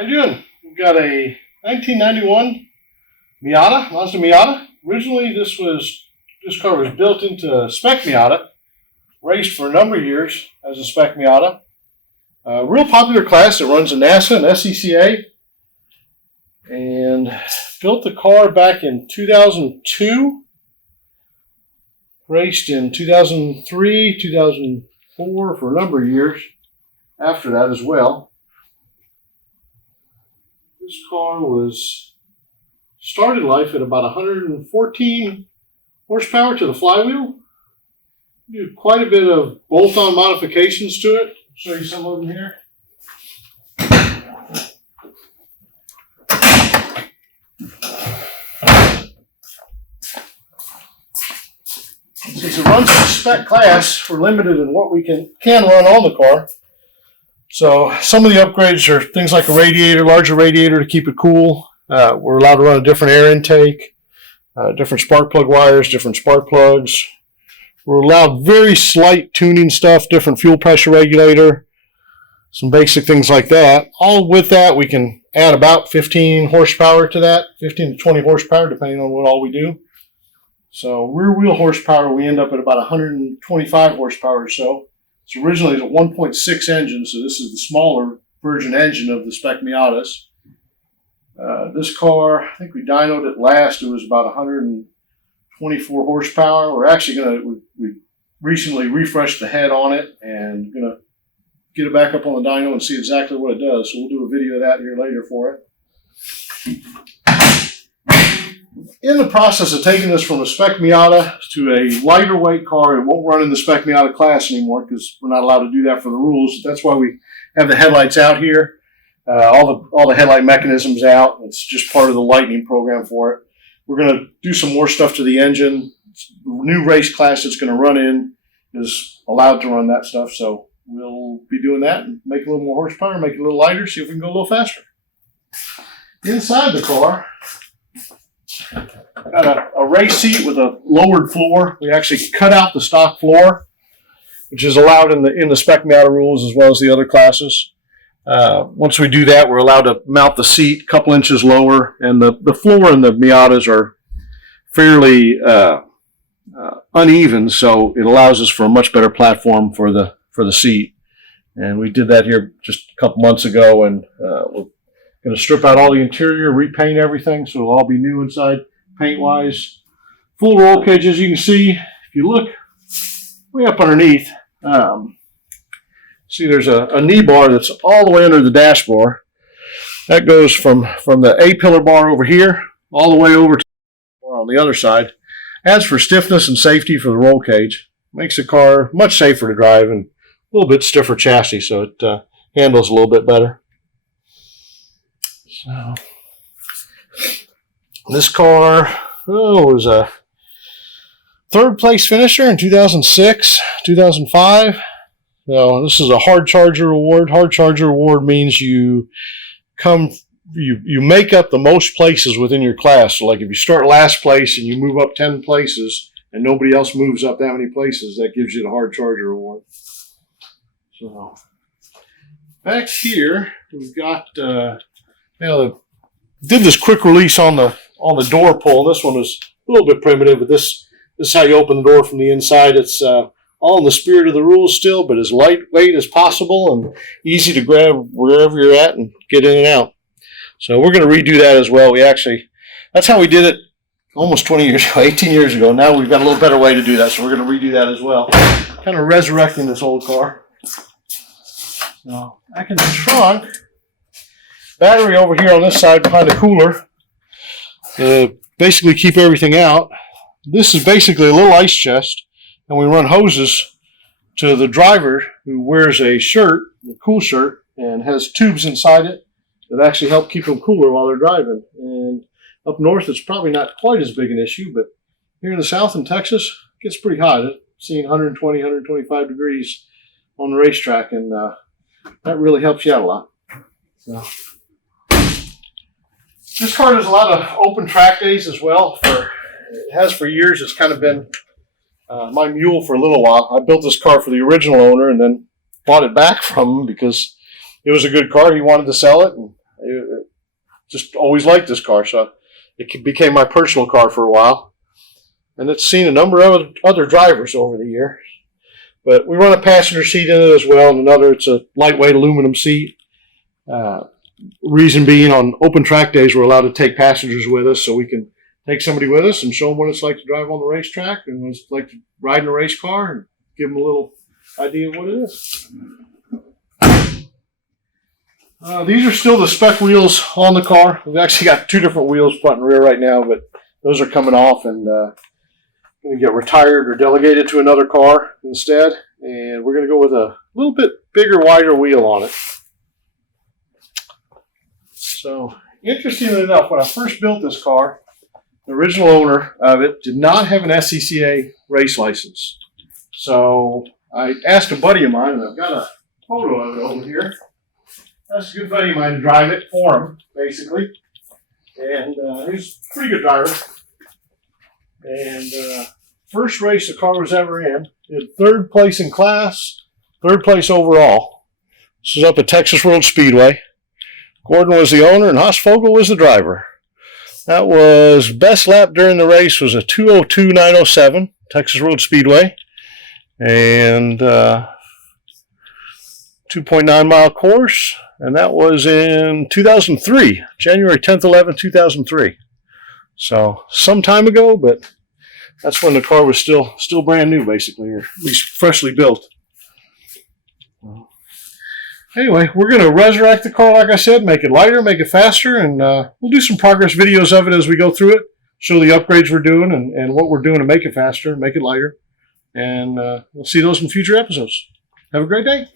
How you doing? We've got a 1991 Mazda Miata. Originally, this car was built into Spec Miata, raced for a number of years as a Spec Miata. Real popular class. It runs in NASA and SCCA. And built the car back in 2002. Raced in 2003, 2004 for a number of years after that as well. This car started life at about 114 horsepower to the flywheel. Did quite a bit of bolt-on modifications to it. I'll show you some of them here. Since it runs in the spec class, we're limited in what we can run on the car. So some of the upgrades are things like a radiator, larger radiator to keep it cool. We're allowed to run a different air intake, different spark plug wires, different spark plugs. We're allowed very slight tuning stuff, different fuel pressure regulator, some basic things like that. All with that, we can add about 15 horsepower to that, 15 to 20 horsepower, depending on what all we do. So rear wheel horsepower, we end up at about 125 horsepower or so. It's originally a 1.6 engine, so this is the smaller version engine of the Spec Miatas. This car, I think we dynoed it last, it was about 124 horsepower. We're actually we recently refreshed the head on it and going to get it back up on the dyno and see exactly what it does. So we'll do a video of that here later for it. In the process of taking this from a Spec Miata to a lighter weight car, it won't run in the Spec Miata class anymore because we're not allowed to do that for the rules. That's why we have the headlights out here. All the headlight mechanisms out. It's just part of the lightning program for it. We're going to do some more stuff to the engine. The new race class it's going to run in is allowed to run that stuff, so we'll be doing that and make a little more horsepower, make it a little lighter, see if we can go a little faster. Inside the car, got a race seat with a lowered floor. We actually cut out the stock floor, which is allowed in the Spec Miata rules as well as the other classes. Once we do that, we're allowed to mount the seat a couple inches lower, and the floor in the Miatas are fairly uneven, so it allows us for a much better platform for the seat. And we did that here just a couple months ago, and we're going to strip out all the interior, repaint everything, so it'll all be new inside paint-wise. Full roll cage, as you can see. If you look way up underneath, see there's a knee bar that's all the way under the dashboard. That goes from the A-pillar bar over here all the way over to the bar on the other side. Adds for stiffness and safety for the roll cage. Makes the car much safer to drive and a little bit stiffer chassis, so it handles a little bit better. So this car was a third place finisher in 2006, 2005. So this is a hard charger award. Hard charger award means you make up the most places within your class. So like if you start last place and you move up 10 places and nobody else moves up that many places, that gives you the hard charger award. So back here we've got did this quick release on the door pull. This one was a little bit primitive, but this is how you open the door from the inside. It's all in the spirit of the rules still, but as lightweight as possible and easy to grab wherever you're at and get in and out. So we're going to redo that as well. That's how we did it almost 20 years ago, 18 years ago. Now we've got a little better way to do that, so we're going to redo that as well. Kind of resurrecting this old car. So back in the trunk, battery over here on this side behind the cooler. Basically keep everything out. This is basically a little ice chest, and we run hoses to the driver who wears a shirt, a cool shirt, and has tubes inside it that actually help keep them cooler while they're driving. And up north, it's probably not quite as big an issue, but here in the south in Texas, it gets pretty hot. It's seeing 120, 125 degrees on the racetrack, and that really helps you out a lot. So this car does a lot of open track days as well. It has for years. It's kind of been my mule for a little while. I built this car for the original owner and then bought it back from him because it was a good car. He wanted to sell it, and Just always liked this car, so it became my personal car for a while. And it's seen a number of other drivers over the years. But we run a passenger seat in it as well, and it's a lightweight aluminum seat. Reason being, on open track days, we're allowed to take passengers with us, so we can take somebody with us and show them what it's like to drive on the racetrack and what it's like to ride in a race car and give them a little idea of what it is. These are still the spec wheels on the car. We've actually got 2 different wheels, front and rear, right now, but those are coming off and going to get retired or delegated to another car instead. And we're going to go with a little bit bigger, wider wheel on it. So, interestingly enough, when I first built this car, the original owner of it did not have an SCCA race license. So I asked a buddy of mine, and I've got a photo of it over here. That's a good buddy of mine to drive it for him, basically. And he's a pretty good driver. And first race the car was ever in, did 3rd place in class, 3rd place overall. This was up at Texas World Speedway. Gordon was the owner and Haas Fogel was the driver. That was best lap during the race was a 2:02.907, Texas Road Speedway, and 2.9 mile course, and that was in 2003, January 10th, 11th, 2003. So some time ago, but that's when the car was still brand new, basically, or at least freshly built. Anyway, we're going to resurrect the car, like I said, make it lighter, make it faster, and we'll do some progress videos of it as we go through it, show the upgrades we're doing and what we're doing to make it faster, make it lighter, and we'll see those in future episodes. Have a great day.